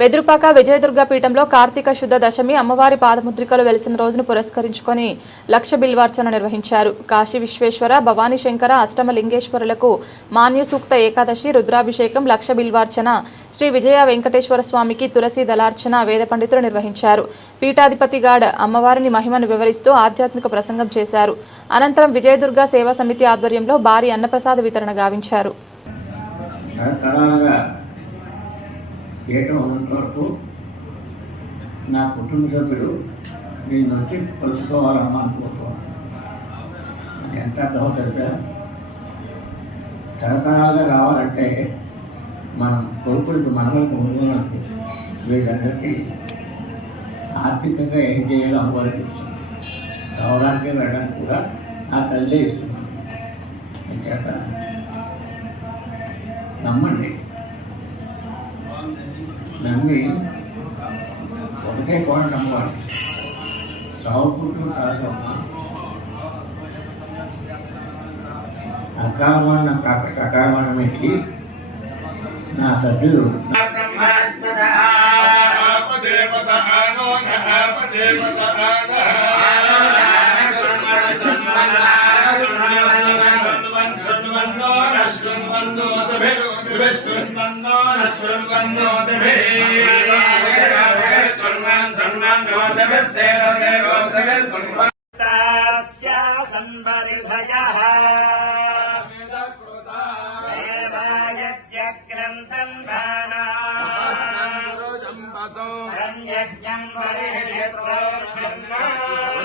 వెదురుపాక విజయదుర్గ పీఠంలో కార్తీక శుద్ధ దశమి అమ్మవారి పాదముద్రికలు వెలిసిన రోజును పురస్కరించుకొని లక్ష బిల్వార్చన నిర్వహించారు. కాశీ విశ్వేశ్వర, భవానీ శంకర, అష్టమ లింగేశ్వరులకు మాన్యు సూక్త ఏకాదశి, రుద్రాభిషేకం, లక్ష బిల్వార్చన, శ్రీ విజయ వెంకటేశ్వర స్వామికి తులసి దళార్చన వేద పండితులు నిర్వహించారు. పీఠాధిపతి గాడ్ అమ్మవారిని మహిమను వివరిస్తూ ఆధ్యాత్మిక ప్రసంగం చేశారు. అనంతరం విజయదుర్గ సేవా సమితి ఆధ్వర్యంలో భారీ అన్నప్రసాద వితరణ గావించారు. చేయటం ఉన్నంత వరకు నా కుటుంబ సభ్యులు దీని నుంచి కలుసుకోవాలమ్మా అనుకుంటున్నాను. ఎంత అర్థమో తెలుసా? తరతరాలుగా రావాలంటే మనం కొడుకులకి మనవలకి ముందులకి వీళ్ళందరికీ ఆర్థికంగా ఏం చేయాలో అమ్మవారికి రావడానికి వెళ్ళడానికి కూడా ఆ తల్లే ఇస్తున్నాను. చేత నమ్మండి, నమ్మి ఒకటే కోట నమ్మవాలి. చావుకుంటూ సాగమ్మా అకాలమానం కాక సకాలమానమేకి నా సభ్యులు యజ్ఞం పరిష్యత్రోక్ష